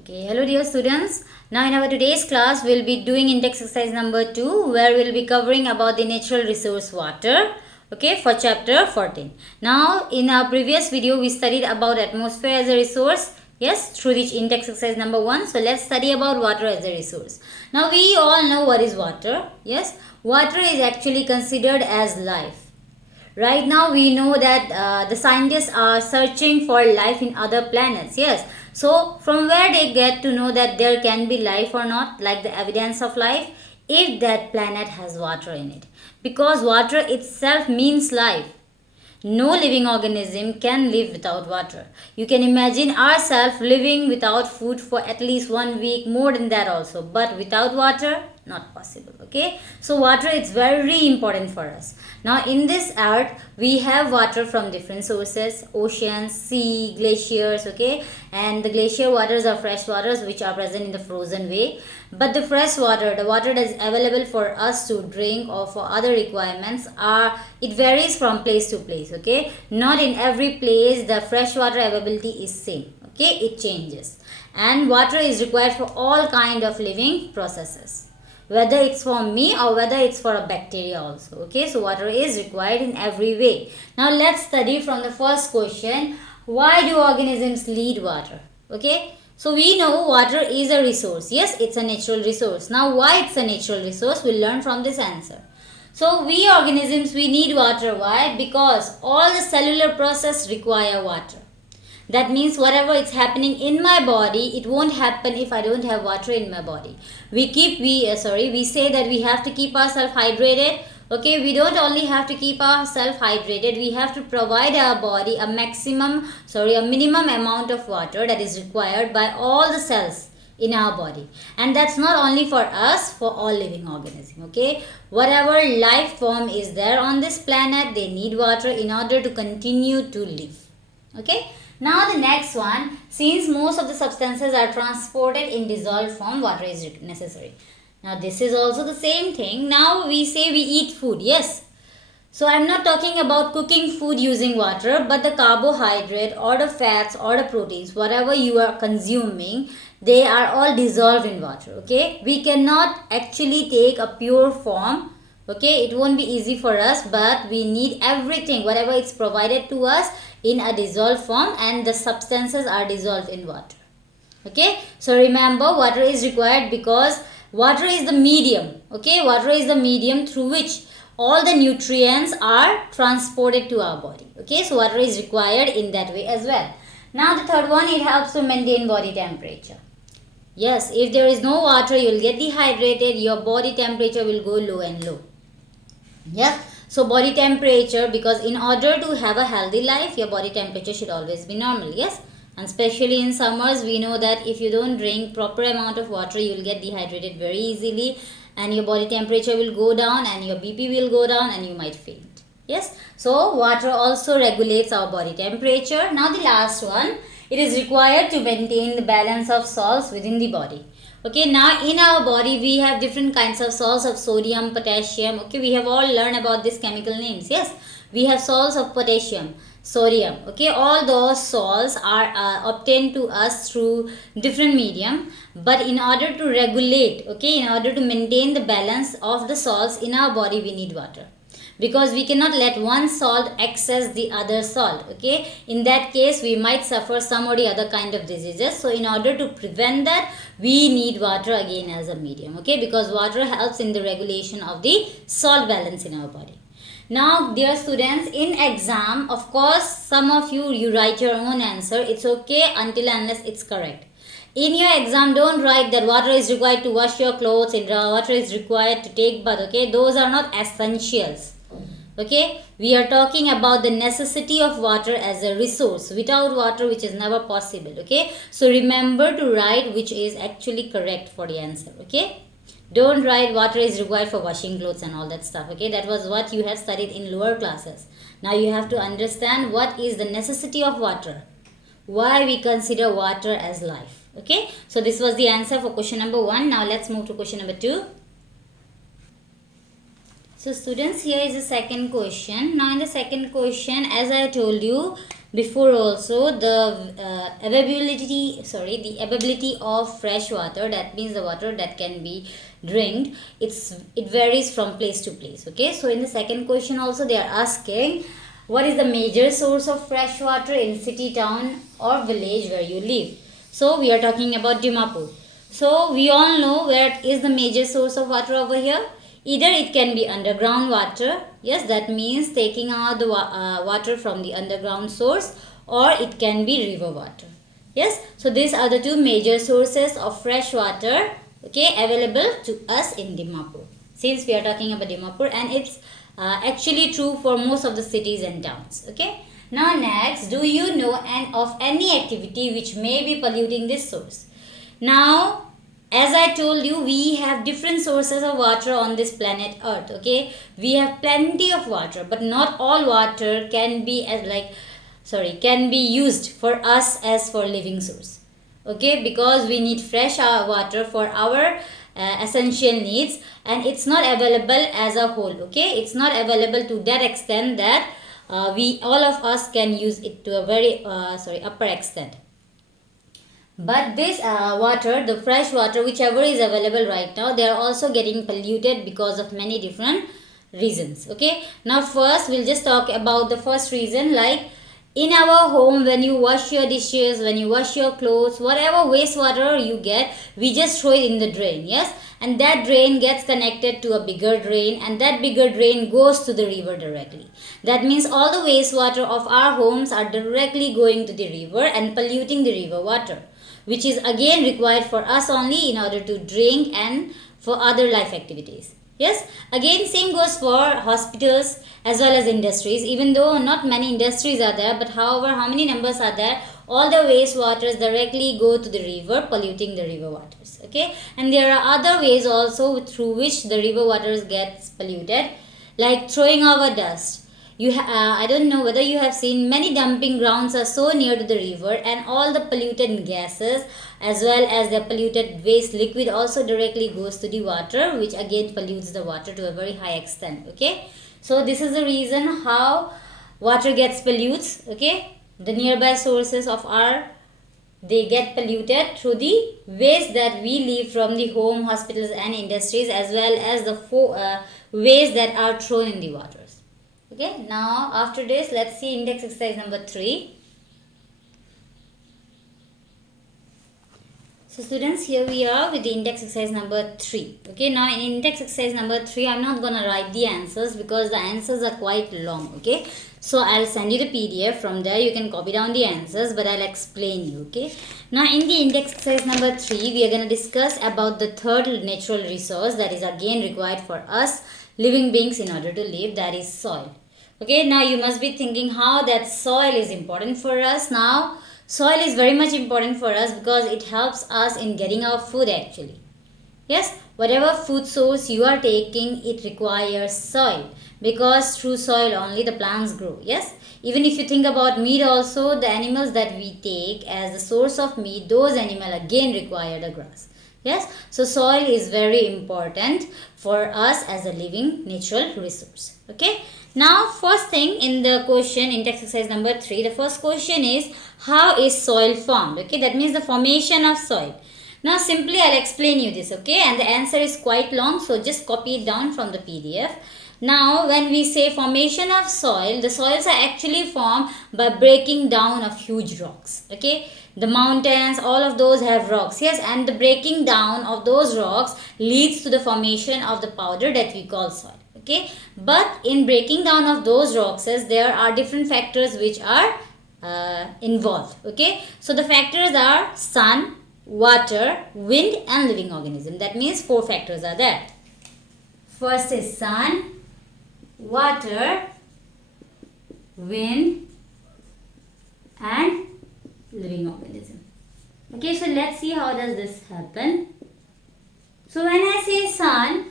Okay, hello dear students. Now in our today's class, we'll be doing index exercise number 2 where we'll be covering about the natural resource water. Okay, for chapter 14. Now in our previous video, we studied about atmosphere as a resource. Yes, through which index exercise number 1. So let's study about water as a resource. Now we all know what is water. Yes, water is actually considered as life. Right now we know that the scientists are searching for life in other planets. Yes, so from where they get to know that there can be life or not, like the evidence of life, if that planet has water in it, because water itself means life. No living organism can live without water. You can imagine ourselves living without food for at least 1 week, more than that also. But without water, not possible. Okay. So water is very important for us. Now in this earth, we have water from different sources, oceans, sea, glaciers. Okay. And the glacier waters are fresh waters which are present in the frozen way. But the fresh water, the water that is available for us to drink or for other requirements, it varies from place to place. Okay, not in every place the fresh water availability is same. Okay, it changes, and water is required for all kind of living processes, whether it's for me or whether it's for a bacteria also. Okay, so water is required in every way. Now let's study from the first question. Why do organisms need water? Okay, so we know water is a resource. Yes, it's a natural resource. Now why it's a natural resource, we'll learn from this answer. So we organisms, we need water. Why? Because all the cellular process require water. That means whatever is happening in my body, it won't happen if I don't have water in my body. We say that we have to keep ourselves hydrated. Okay, we don't only have to keep ourselves hydrated, we have to provide our body a minimum amount of water that is required by all the cells in our body. And that's not only for us, for all living organisms. Okay, whatever life form is there on this planet, they need water in order to continue to live. Okay, now the next one, since most of the substances are transported in dissolved form, water is necessary. Now this is also the same thing. Now we say we eat food. Yes. So I'm not talking about cooking food using water, but the carbohydrate or the fats or the proteins, whatever you are consuming, they are all dissolved in water. Okay. We cannot actually take a pure form. Okay. It won't be easy for us, but we need everything, whatever is provided to us in a dissolved form, and the substances are dissolved in water. Okay. So remember, water is required because water is the medium. Okay, water is the medium through which all the nutrients are transported to our body. Okay, so water is required in that way as well. Now the third one, it helps to maintain body temperature. Yes, if there is no water, you will get dehydrated, your body temperature will go low and low. Yes, so body temperature, because in order to have a healthy life, your body temperature should always be normal. Yes, and especially in summers, we know that if you don't drink proper amount of water, you will get dehydrated very easily, and your body temperature will go down, and your BP will go down, and you might faint. Yes, so water also regulates our body temperature. Now the last one, it is required to maintain the balance of salts within the body. Okay, now in our body we have different kinds of salts of sodium, potassium. Okay, we have all learned about these chemical names. Yes, we have salts of potassium, sodium. Okay, all those salts are obtained to us through different medium, but in order to regulate, okay, in order to maintain the balance of the salts in our body, we need water, because we cannot let one salt access the other salt. Okay, in that case we might suffer some or the other kind of diseases. So in order to prevent that, we need water again as a medium. Okay, because water helps in the regulation of the salt balance in our body. Now dear students, in exam, of course, some of you write your own answer. It's okay until unless it's correct. In your exam, don't write that water is required to wash your clothes and water is required to take bath. Okay, those are not essentials. Okay, we are talking about the necessity of water as a resource. Without water, which is never possible. Okay, so remember to write which is actually correct for the answer. Okay, don't write water is required for washing clothes and all that stuff. Okay, that was what you have studied in lower classes. Now you have to understand what is the necessity of water, why we consider water as life. Okay, so this was the answer for question number 1. Now let's move to question number 2. So students, here is the second question. Now in the second question, as I told you, before also, the availability of fresh water, that means the water that can be drinked, it varies from place to place. Okay, so in the second question also they are asking, what is the major source of fresh water in city, town or village where you live? So we are talking about Dimapur. So we all know where is the major source of water over here. Either it can be underground water, yes, that means taking out the water from the underground source, or it can be river water. Yes, so these are the two major sources of fresh water, okay, available to us in Dimapur. Since we are talking about Dimapur, and it's actually true for most of the cities and towns. Okay. Now next, do you know of any activity which may be polluting this source? Now, as I told you, we have different sources of water on this planet Earth. Okay, we have plenty of water, but not all water can be can be used for us as for living source. Okay, because we need fresh water for our essential needs, and it's not available as a whole. Okay, it's not available to that extent that we all of us can use it to a very upper extent. But this water, the fresh water, whichever is available right now, they are also getting polluted because of many different reasons. Okay, now first we'll just talk about the first reason, like in our home, when you wash your dishes, when you wash your clothes, whatever wastewater you get, we just throw it in the drain. Yes, and that drain gets connected to a bigger drain, and that bigger drain goes to the river directly. That means all the wastewater of our homes are directly going to the river and polluting the river water, which is again required for us only in order to drink and for other life activities. Yes, again same goes for hospitals as well as industries. Even though not many industries are there, but however, how many numbers are there? All the wastewaters directly go to the river, polluting the river waters. Okay, and there are other ways also through which the river waters gets polluted, like throwing over dust. I don't know whether you have seen, many dumping grounds are so near to the river, and all the polluted gases as well as the polluted waste liquid also directly goes to the water, which again pollutes the water to a very high extent. Okay, so this is the reason how water gets pollutes. Okay, the nearby sources of our, they get polluted through the waste that we leave from the home, hospitals and industries, as well as the waste that are thrown in the waters. Okay, now after this, let's see index exercise number 3. So students, here we are with the index exercise number 3. Okay, now in index exercise number 3, I'm not gonna write the answers because the answers are quite long. Okay, so I'll send you the PDF. From there you can copy down the answers, but I'll explain you. Okay, now in the index exercise number 3, we are gonna discuss about the third natural resource that is again required for us living beings in order to live, that is soil. Okay, now you must be thinking how that soil is important for us. Now soil is very much important for us because it helps us in getting our food actually. Yes, whatever food source you are taking, it requires soil, because through soil only the plants grow. Yes, even if you think about meat also, the animals that we take as the source of meat, those animals again require the grass. Yes, so soil is very important for us as a living natural resource. Okay, now first thing in the question in exercise number 3, the first question is, how is soil formed? Okay, that means the formation of soil. Now simply I'll explain you this. Okay, and the answer is quite long, so just copy it down from the PDF. Now when we say formation of soil, the soils are actually formed by breaking down of huge rocks. Okay, the mountains, all of those have rocks. Yes, and the breaking down of those rocks leads to the formation of the powder that we call soil. Okay, but in breaking down of those rocks, there are different factors which are involved. Okay, so the factors are sun, water, wind and living organism. That means 4 factors are there. First is sun, water, wind and living organism. Okay, so let's see how does this happen. So when I say sun,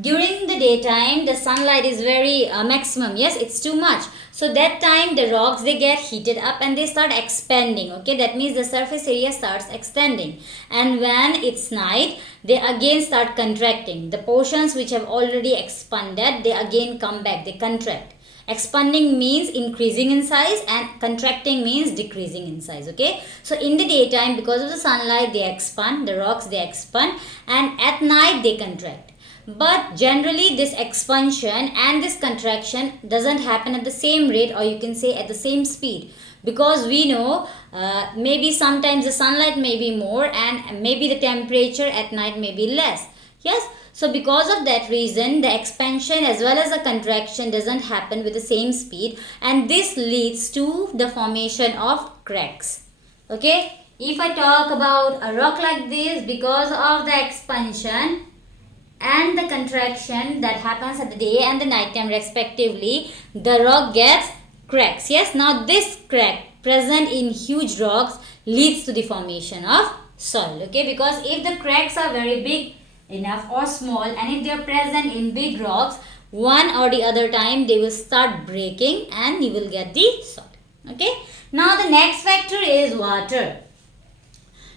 during the daytime the sunlight is very maximum. Yes, it's too much. So that time the rocks, they get heated up and they start expanding. Okay, that means the surface area starts extending, and when it's night they again start contracting. The portions which have already expanded, they again come back, they contract. Expanding means increasing in size and contracting means decreasing in size. Okay, so in the daytime, because of the sunlight, they expand, the rocks they expand, and at night they contract. But generally this expansion and this contraction doesn't happen at the same rate, or you can say at the same speed, because we know maybe sometimes the sunlight may be more and maybe the temperature at night may be less. Yes, so because of that reason, the expansion as well as the contraction doesn't happen with the same speed, and this leads to the formation of cracks. Okay, if I talk about a rock like this, because of the expansion and the contraction that happens at the day and the night time respectively, the rock gets cracks. Yes, now this crack present in huge rocks leads to the formation of soil. Okay, because if the cracks are very big enough or small, and if they are present in big rocks, one or the other time they will start breaking and you will get the soil. Okay, now the next factor is water.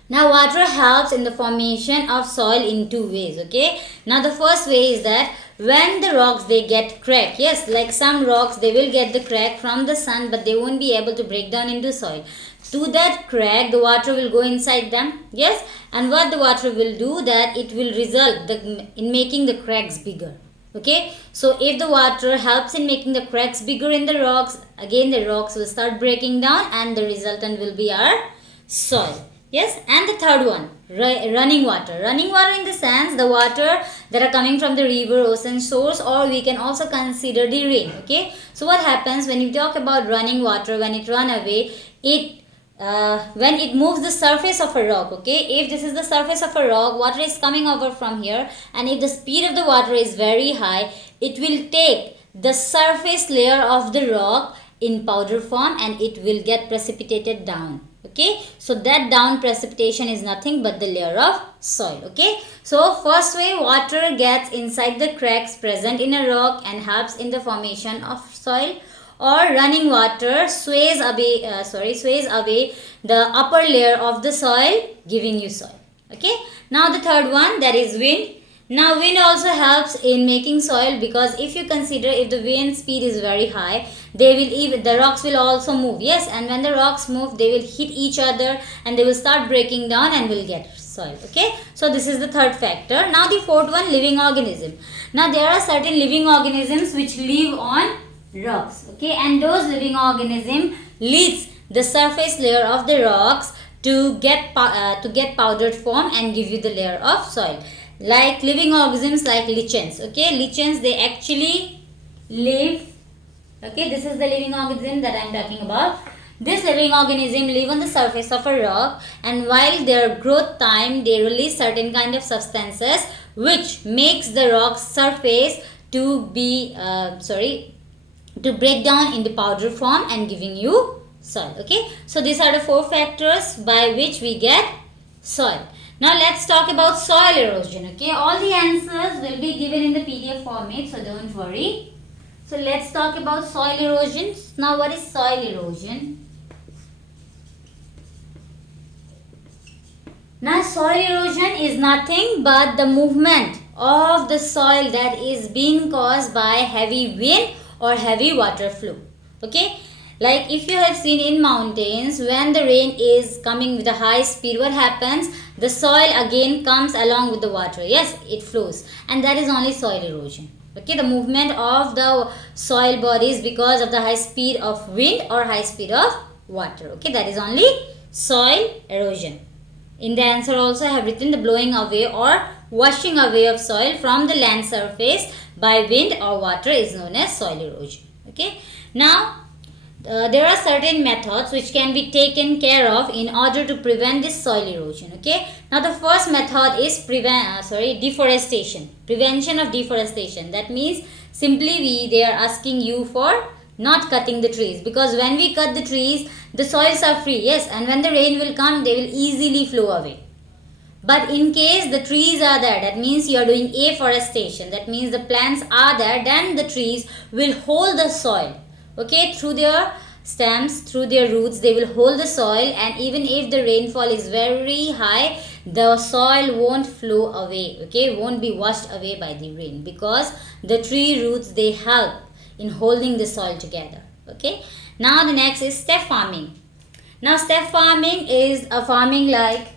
Now water helps in the formation of soil in two ways. Okay, now the first way is that when the rocks they get crack, yes, like some rocks they will get the crack from the sun, but they won't be able to break down into soil. To that crack, the water will go inside them. Yes, and what the water will do, that it will result in making the cracks bigger. Okay, so if the water helps in making the cracks bigger in the rocks, again the rocks will start breaking down and the resultant will be our soil. Yes, and the third one, running water. Running water in the sense the water that are coming from the river, ocean source, or we can also consider the rain. Okay, so what happens when you talk about running water, when it run away, when it moves the surface of a rock. Okay, if this is the surface of a rock, water is coming over from here, and if the speed of the water is very high, it will take the surface layer of the rock in powder form and it will get precipitated down. Okay, so that down precipitation is nothing but the layer of soil. Okay, so first way, water gets inside the cracks present in a rock and helps in the formation of soil, or running water sways away the upper layer of the soil, giving you soil. Okay, now the third one, that is wind. Now wind also helps in making soil, because if you consider, if the wind speed is very high, the rocks will also move. Yes, and when the rocks move, they will hit each other and they will start breaking down and will get soil. Okay, so this is the third factor. Now the fourth one, living organism. Now there are certain living organisms which live on rocks. Okay, and those living organism leads the surface layer of the rocks to get powdered form and give you the layer of soil. Like living organisms like lichens. Okay, lichens, they actually live. Okay, this is the living organism that I am talking about. This living organism live on the surface of a rock, and while their growth time, they release certain kind of substances which makes the rock's surface to be to break down into powder form and giving you soil. Okay, so these are the four factors by which we get soil. Now let's talk about soil erosion. Okay, all the answers will be given in the PDF format, so don't worry. So let's talk about soil erosion. Now what is soil erosion? Now soil erosion is nothing but the movement of the soil that is being caused by heavy wind or heavy water flow. Okay, like if you have seen in mountains, when the rain is coming with a high speed, what happens? The soil again comes along with the water. Yes, it flows, and that is only soil erosion. Okay, the movement of the soil bodies because of the high speed of wind or high speed of water. Okay, that is only soil erosion. In the answer also I have written the blowing away or washing away of soil from the land surface by wind or water is known as soil erosion. Okay, now there are certain methods which can be taken care of in order to prevent this soil erosion. Okay, now the first method is deforestation, prevention of deforestation. That means simply they are asking you for not cutting the trees, because when we cut the trees, the soils are free. Yes, and when the rain will come, they will easily flow away. But in case the trees are there, that means you are doing afforestation, that means the plants are there, then the trees will hold the soil. Okay, through their stems, through their roots, they will hold the soil, and even if the rainfall is very high, the soil won't flow away. Okay, won't be washed away by the rain, because the tree roots, they help in holding the soil together. Okay. Now the next is step farming. Now step farming is a farming like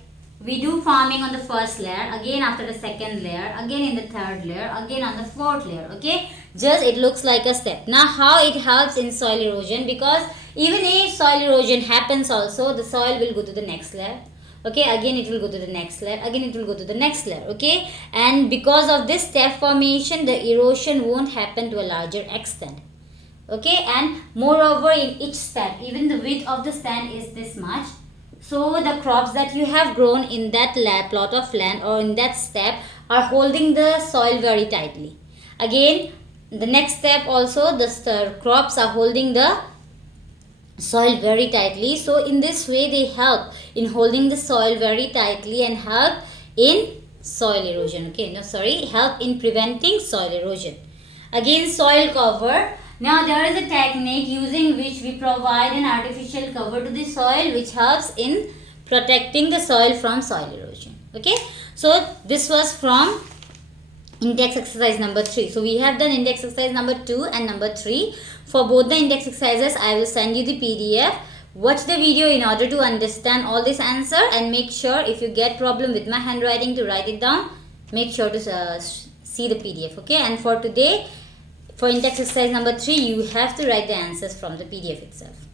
we do farming on the first layer, again after the second layer, again in the third layer, again on the fourth layer. Okay, just it looks like a step. Now how it helps in soil erosion, because even if soil erosion happens also, the soil will go to the next layer. Okay, again it will go to the next layer, again it will go to the next layer. Okay, and because of this step formation, the erosion won't happen to a larger extent. Okay, and moreover in each step, even the width of the stand is this much. So the crops that you have grown in that plot of land or in that step are holding the soil very tightly. Again, the next step also, the crops are holding the soil very tightly. So in this way they help in holding the soil very tightly and help in soil erosion. Okay, no sorry, help in preventing soil erosion. Again, soil cover. Now there is a technique using which we provide an artificial cover to the soil which helps in protecting the soil from soil erosion. Okay, so this was from index exercise number 3. So we have done index exercise number 2 and number 3. For both the index exercises, I will send you the PDF. Watch the video in order to understand all this answer, and make sure if you get problem with my handwriting to write it down, make sure to see the PDF. Okay, and for today, for index exercise number 3, you have to write the answers from the PDF itself.